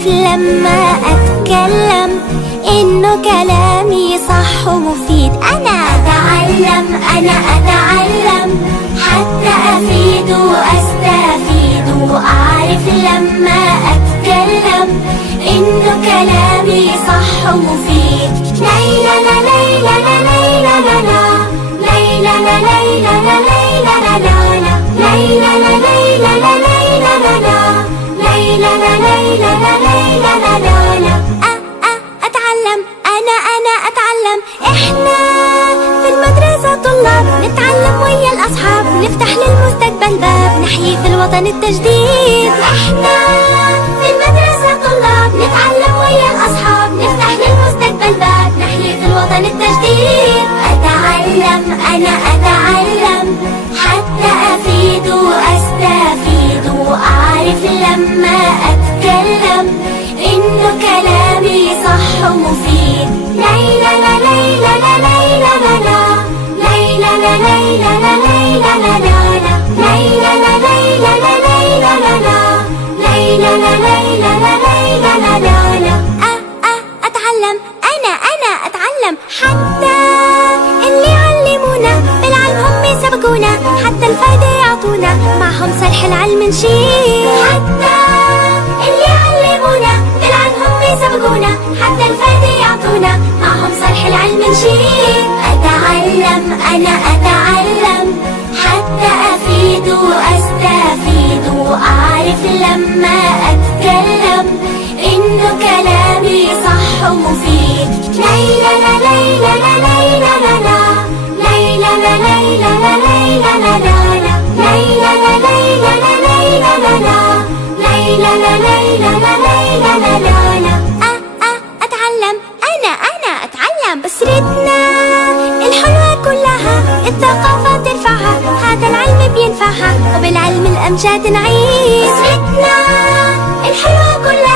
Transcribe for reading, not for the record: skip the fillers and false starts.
أعرف لما أتكلم إنه كلامي صح ومفيد. أنا أتعلم حتى أفيد وأستفيد، وأعرف لما أتكلم إنه كلامي صح ومفيد. ليلى لا ليلى لا ليلى لا لا، ليلى لا ليلى لا ليلى لا لا، ليلى لا ليلى لا ليلى لا لا، ليلى لا ليلى لا ليلى لا لا. أتعلم أنا أتعلم. إحنا في المدرسة طلاب نتعلم ويا الأصحاب، نفتح للمستقبل باب نحيي في الوطن التجديد. إحنا في المدرسة طلاب نتعلم ويا الأصحاب، نفتح للمستقبل باب نحيي في الوطن التجديد. أتعلم أنا أتعلم حتى أفيد وأستفيد، وأعرف لما أتكلم إنه كلامي صح ومفيد. ليلى لا ليلى لا ليلى لا لا، ليلى لا ليلى لا ليلى لا لا، ليلى لا ليلى لا ليلى لا لا، ليلى لا ليلى لا ليلى لا لا. أتعلم أنا أتعلم. حتى اللي علمونا بالعلم هم سبقونا، حتى الفايدة يعطونا معهم صلح العلم نشيل. حتى اللي علمونا بالعلم هم سبقونا، حتى الفايدة يعطونا معهم صلح العلم نشيل. أتعلم أنا أتعلم حتى أفيد وأستفيد، وأعرف لما أتكلم إنه كلامي صح ومفيد. ليلى لا ليلى لا ليلى لا لا، ليلى لا ليلى لا ليلى لا لا، ليلى لا ليلى لا ليلى لا لا، ليلى لا ليلى لا ليلى لا لا. أتعلم أنا أتعلم. بسرتنا الحلوة كلها الثقافة ترفعها، هذا العلم بينفعها وبالعلم الأمجاد نعيش. بسرتنا الحلوة كلها